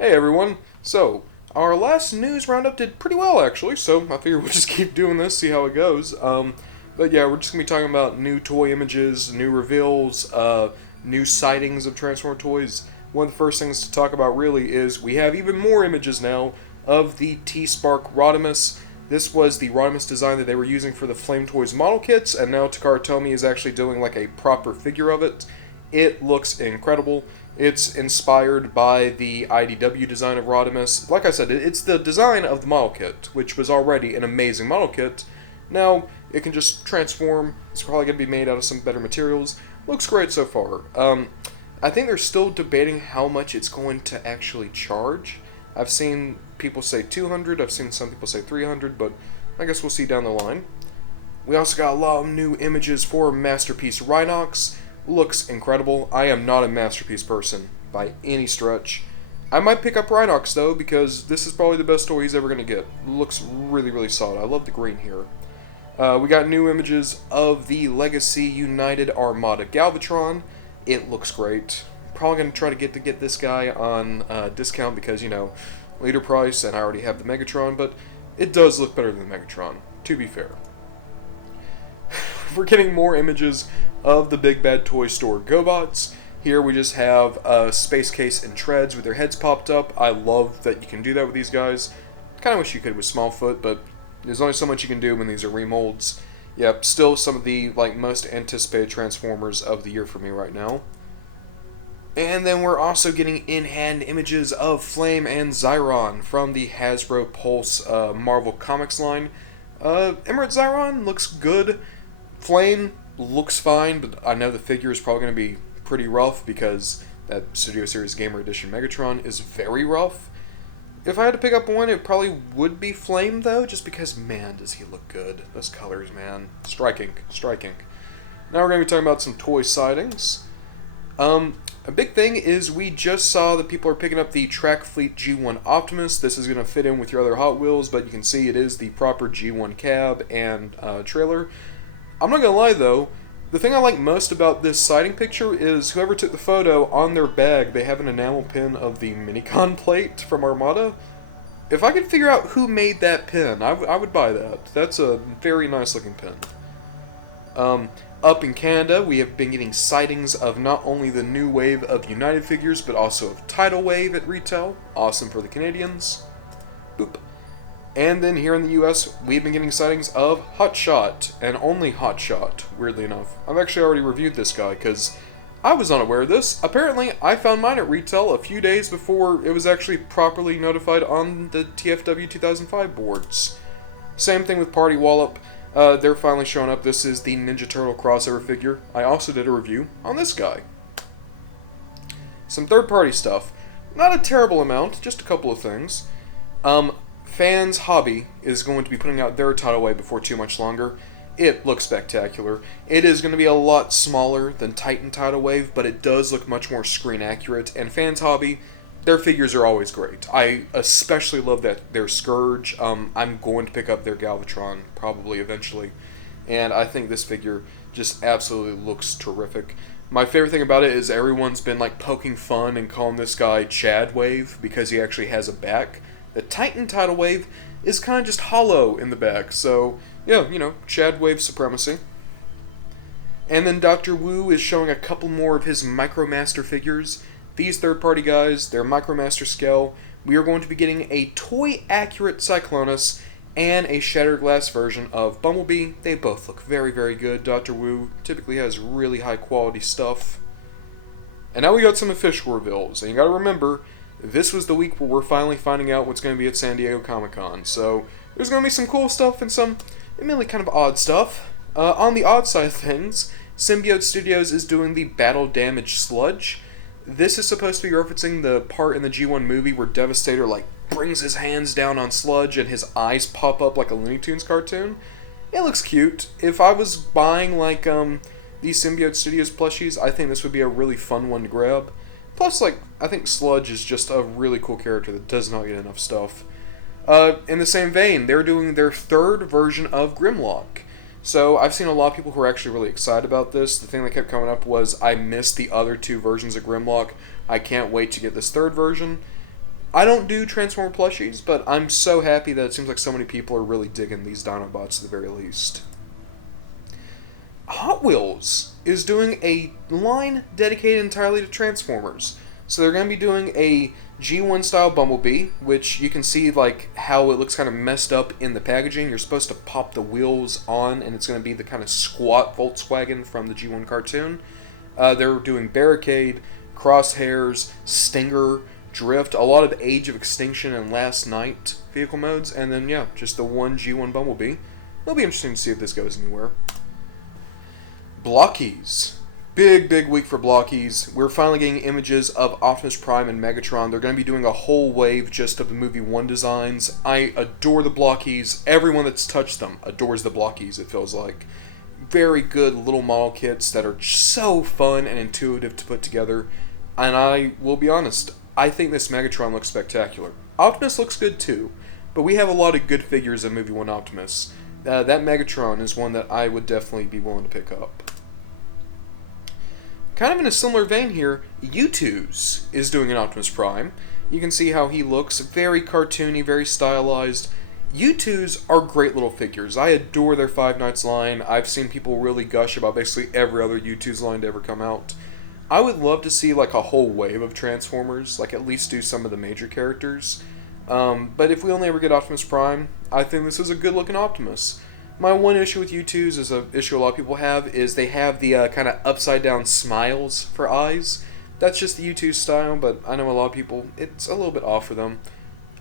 Hey everyone. So, our last news roundup did pretty well actually, so I figure we'll just keep doing this, see how it goes. But yeah, we're just gonna be talking about new toy images, new reveals, new sightings of Transformer toys. One of the first things to talk about really is we have even more images now of the T-Spark Rodimus. This was the Rodimus design that they were using for the Flame Toys model kits, and now Takara Tomy is actually doing like a proper figure of it. It looks incredible. It's inspired by the IDW design of Rodimus. Like I said, it's the design of the model kit, which was already an amazing model kit. Now, it can just transform. It's probably going to be made out of some better materials. Looks great so far. I think they're still debating how much it's going to actually charge. I've seen people say 200, I've seen some people say 300, but I guess we'll see down the line. We also got a lot of new images for Masterpiece Rhinox. Looks incredible. I am not a Masterpiece person by any stretch. I might pick up Rhinox though because this is probably the best toy he's ever going to get. Looks really, really solid. I love the green here. We got new images of the Legacy United Armada Galvatron. It looks great. Probably going to try to get this guy on discount because, leader price and I already have the Megatron, but it does look better than the Megatron, to be fair. We're getting more images of the Big Bad Toy Store GoBots. Here we just have a Space Case and Treads with their heads popped up. I love that you can do that with these guys. Kind of wish you could with Smallfoot, but there's only so much you can do when these are remolds. Yep, still some of the most anticipated Transformers of the year for me right now. And then we're also getting in-hand images of Flame and Zyron from the Hasbro Pulse Marvel Comics line. Emerald Zyron looks good. Flame looks fine, but I know the figure is probably going to be pretty rough because that Studio Series Gamer Edition Megatron is very rough. If I had to pick up one, it probably would be Flame, though, just because, man, does he look good. Those colors, man. Striking. Now we're going to be talking about some toy sightings. A big thing is we just saw that people are picking up the Track Fleet G1 Optimus. This is going to fit in with your other Hot Wheels, but you can see it is the proper G1 cab and trailer. I'm not going to lie, though, the thing I like most about this sighting picture is whoever took the photo, on their bag, they have an enamel pin of the Minicon plate from Armada. If I could figure out who made that pin, I would buy that. That's a very nice looking pin. Up in Canada, we have been getting sightings of not only the new wave of United figures, but also of Tidal Wave at retail. Awesome for the Canadians. Boop. And then here in the US, we've been getting sightings of Hotshot, and only Hotshot, weirdly enough. I've actually already reviewed this guy, because I was unaware of this. Apparently, I found mine at retail a few days before it was actually properly notified on the TFW 2005 boards. Same thing with Party Wallop. They're finally showing up. This is the Ninja Turtle crossover figure. I also did a review on this guy. Some third-party stuff. Not a terrible amount, just a couple of things. Fans Hobby is going to be putting out their Tidal Wave before too much longer. It looks spectacular. It is going to be a lot smaller than Titan Tidal Wave, but it does look much more screen accurate. And Fans Hobby, their figures are always great. I especially love their Scourge. I'm going to pick up their Galvatron probably eventually. And I think this figure just absolutely looks terrific. My favorite thing about it is everyone's been poking fun and calling this guy Chad Wave because he actually has a back. The Titan Tidal Wave is kind of just hollow in the back, so, yeah, Chad Wave supremacy. And then Dr. Wu is showing a couple more of his Micromaster figures. These third-party guys, they're Micromaster scale. We are going to be getting a toy-accurate Cyclonus and a Shattered Glass version of Bumblebee. They both look very, very good. Dr. Wu typically has really high-quality stuff. And now we got some official reveals, and you gotta remember, this was the week where we're finally finding out what's going to be at San Diego Comic-Con. So, there's going to be some cool stuff and some admittedly kind of odd stuff. On the odd side of things, Symbiote Studios is doing the Battle Damage Sludge. This is supposed to be referencing the part in the G1 movie where Devastator, brings his hands down on Sludge and his eyes pop up like a Looney Tunes cartoon. It looks cute. If I was buying, these Symbiote Studios plushies, I think this would be a really fun one to grab. Plus, I think Sludge is just a really cool character that does not get enough stuff. In the same vein, they're doing their third version of Grimlock. So, I've seen a lot of people who are actually really excited about this. The thing that kept coming up was, I missed the other two versions of Grimlock. I can't wait to get this third version. I don't do Transformer plushies, but I'm so happy that it seems like so many people are really digging these Dinobots at the very least. Hot Wheels is doing a line dedicated entirely to Transformers. So they're going to be doing a G1 style Bumblebee, which you can see like how it looks kind of messed up in the packaging. You're supposed to pop the wheels on, and it's going to be the kind of squat Volkswagen from the G1 cartoon. They're doing Barricade, Crosshairs, Stinger, Drift, a lot of Age of Extinction and Last Night vehicle modes, and then yeah, just the one G1 Bumblebee. It'll be interesting to see if this goes anywhere. Blockies. Big week for Blockies. We're finally getting images of Optimus Prime and Megatron. They're going to be doing a whole wave just of the movie 1 designs. I adore the Blockies. Everyone that's touched them adores the Blockies, it feels like. Very good little model kits that are so fun and intuitive to put together. And I will be honest, I think this Megatron looks spectacular. Optimus looks good too, but we have a lot of good figures in Movie 1 Optimus. That Megatron is one that I would definitely be willing to pick up. Kind of in a similar vein here, U2's is doing an Optimus Prime. You can see how he looks, very cartoony, very stylized. U2's are great little figures. I adore their Five Nights line. I've seen people really gush about basically every other U2's line to ever come out. I would love to see like a whole wave of Transformers, like at least do some of the major characters. But if we only ever get Optimus Prime, I think this is a good looking Optimus. My one issue with U2's is an issue a lot of people have, is they have the kind of upside down smiles for eyes. That's just the U2 style, but I know a lot of people, it's a little bit off for them.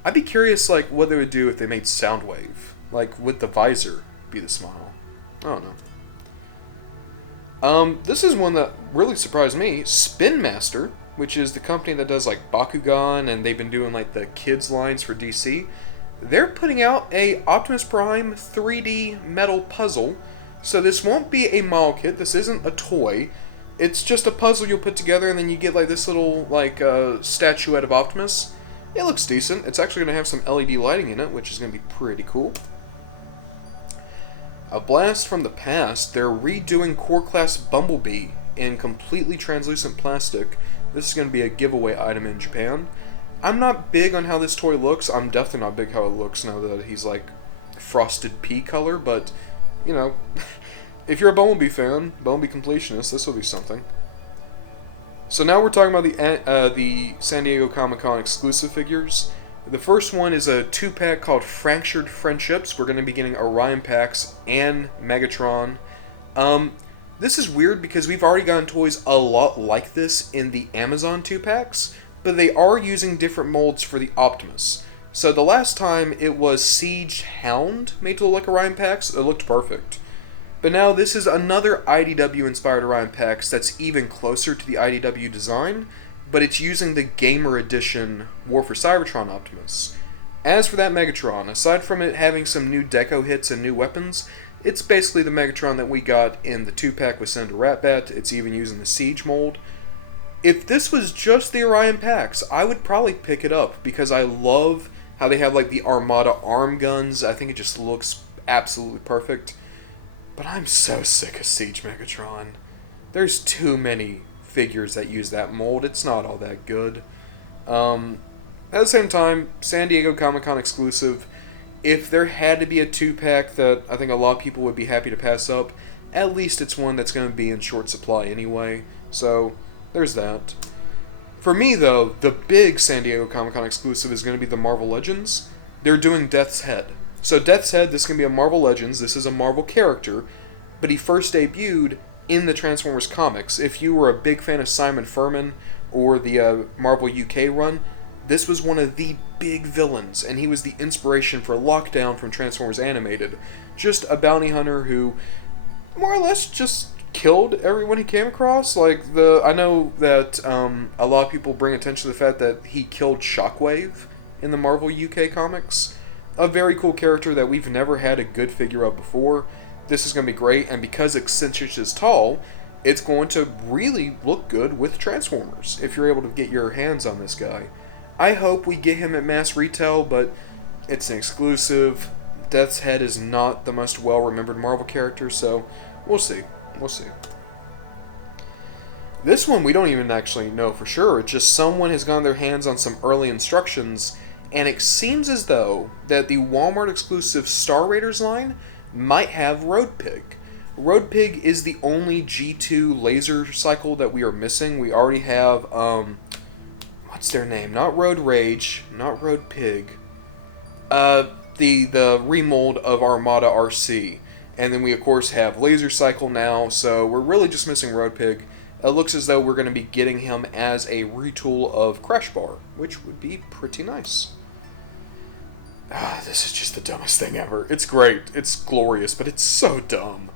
I'd be curious like what they would do if they made Soundwave. Like, would the visor be the smile? I don't know. This is one that really surprised me. Spin Master, which is the company that does like Bakugan, and they've been doing like the kids lines for DC. They're putting out a Optimus Prime 3D metal puzzle. So this won't be a model kit. This isn't a toy. It's just a puzzle you'll put together, and then you get like this little like statuette of Optimus. It looks decent. It's actually going to have some LED lighting in it, which is going to be pretty cool. A blast from the past. They're redoing Core Class Bumblebee in completely translucent plastic. This is going to be a giveaway item in Japan. I'm not big on how this toy looks. I'm definitely not big how it looks now that he's like frosted pea color, but you know, if you're a Bumblebee fan, Bumblebee completionist, this will be something. So now we're talking about the San Diego Comic-Con exclusive figures. The first one is a 2-pack called Fractured Friendships. We're going to be getting Orion Pax and Megatron. This is weird because we've already gotten toys a lot like this in the Amazon 2-packs, but they are using different molds for the Optimus. So the last time it was Siege Hound made to look like Orion Pax. It looked perfect. But now this is another IDW-inspired Orion Pax that's even closer to the IDW design, but it's using the Gamer Edition War for Cybertron Optimus. As for that Megatron, aside from it having some new deco hits and new weapons, it's basically the Megatron that we got in the 2-pack with Senator Ratbat. It's even using the Siege mold. If this was just the Orion Pax, I would probably pick it up because I love how they have like the Armada arm guns. I think it just looks absolutely perfect. But I'm so sick of Siege Megatron. There's too many figures that use that mold. It's not all that good. At the same time, San Diego Comic-Con exclusive. If there had to be a 2-pack that I think a lot of people would be happy to pass up, at least it's one that's going to be in short supply anyway. So there's that. For me, though, the big San Diego Comic-Con exclusive is going to be the Marvel Legends. They're doing Death's Head. So Death's Head, this is going to be a Marvel Legends. This is a Marvel character, but he first debuted in the Transformers comics. If you were a big fan of Simon Furman or the Marvel UK run, this was one of the big villains, and he was the inspiration for Lockdown from Transformers Animated. Just a bounty hunter who more or less just killed everyone he came across. I know that a lot of people bring attention to the fact that he killed Shockwave in the Marvel UK comics. A very cool character that we've never had a good figure of before. This is going to be great, and because it's 6 inches tall, it's going to really look good with Transformers if you're able to get your hands on this guy. I hope we get him at mass retail, but it's an exclusive. Death's Head is not the most well-remembered Marvel character, so we'll see. We'll see. This one we don't even actually know for sure. It's just someone has gotten their hands on some early instructions, and it seems as though that the Walmart exclusive Star Raiders line might have Road Pig. Road Pig is the only G2 laser cycle that we are missing. We already have, what's their name? Not Road Rage, not Road Pig. The remold of Armada RC. And then we, of course, have Laser Cycle now, so we're really just missing Road Pig. It looks as though we're going to be getting him as a retool of Crash Bar, which would be pretty nice. This is just the dumbest thing ever. It's great. It's glorious, but it's so dumb.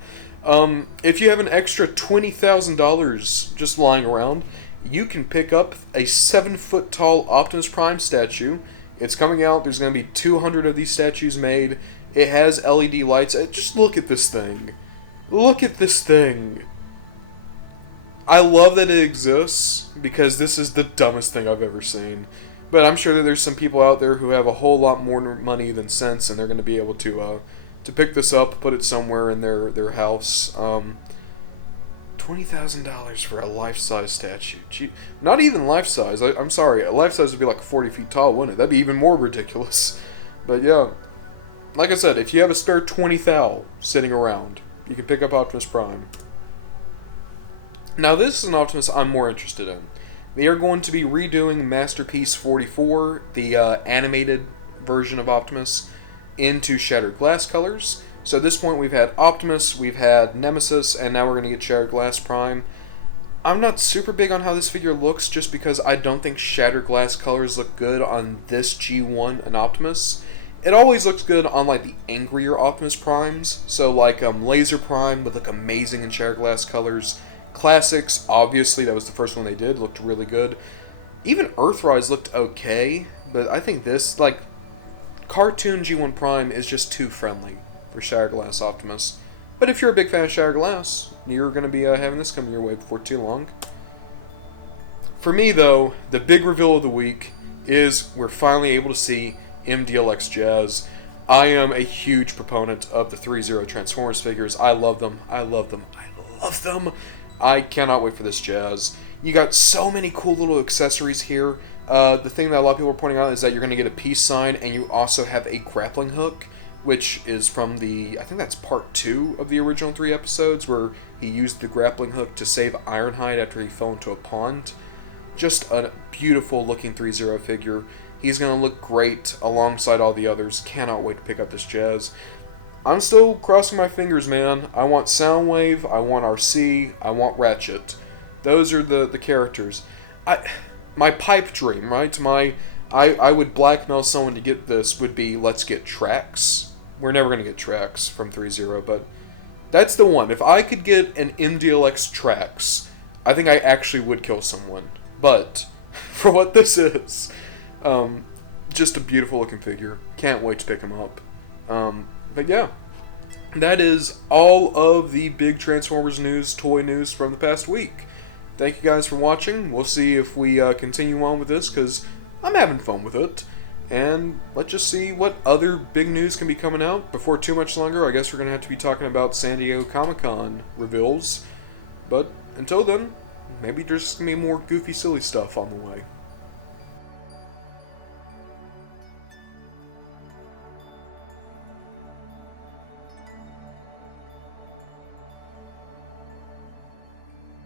If you have an extra $20,000 just lying around, you can pick up a 7-foot tall Optimus Prime statue. It's coming out. There's going to be 200 of these statues made. It has LED lights. Just look at this thing. Look at this thing. I love that it exists, because this is the dumbest thing I've ever seen. But I'm sure that there's some people out there who have a whole lot more money than sense, and they're going to be able to pick this up, put it somewhere in their house. $20,000 for a life-size statue. Gee, not even life-size. I'm sorry. A life-size would be like 40 feet tall, wouldn't it? That'd be even more ridiculous. But yeah. Like I said, if you have a spare 20,000 sitting around, you can pick up Optimus Prime. Now, this is an Optimus I'm more interested in. They are going to be redoing Masterpiece 44, the animated version of Optimus, into Shattered Glass colors. So at this point, we've had Optimus, we've had Nemesis, and now we're going to get Shattered Glass Prime. I'm not super big on how this figure looks, just because I don't think Shattered Glass colors look good on this G1 and Optimus. It always looks good on, like, the angrier Optimus Primes. So, like, Laser Prime would look amazing in Shattered Glass colors. Classics, obviously, that was the first one they did, looked really good. Even Earthrise looked okay, but I think this, like, cartoon G1 Prime is just too friendly for Shattered Glass Optimus. But if you're a big fan of Shattered Glass, you're going to be having this coming your way before too long. For me, though, the big reveal of the week is we're finally able to see MDLX Jazz. I am a huge proponent of the 3-0 Transformers figures. I love them. I love them. I love them. I cannot wait for this Jazz. You got so many cool little accessories here. The thing that a lot of people are pointing out is that you're going to get a peace sign, and you also have a grappling hook, which is from the, I think that's part 2 of the original 3 episodes, where he used the grappling hook to save Ironhide after he fell into a pond. Just a beautiful looking 3-0 figure. He's going to look great alongside all the others. Cannot wait to pick up this Jazz. I'm still crossing my fingers, man. I want Soundwave, I want RC, I want Ratchet. Those are the characters. My pipe dream, right? I would blackmail someone to get this would be, let's get Trax. We're never going to get Trax from 3-0, but that's the one. If I could get an MDLX Trax, I think I actually would kill someone. But, for what this is, just a beautiful looking figure. Can't wait to pick him up. But yeah, that is all of the big Transformers news, toy news from the past week. Thank you guys for watching. We'll see if we continue on with this, because I'm having fun with it. And let's just see what other big news can be coming out. Before too much longer, I guess we're going to have to be talking about San Diego Comic-Con reveals. But until then, maybe there's going to be more goofy, silly stuff on the way.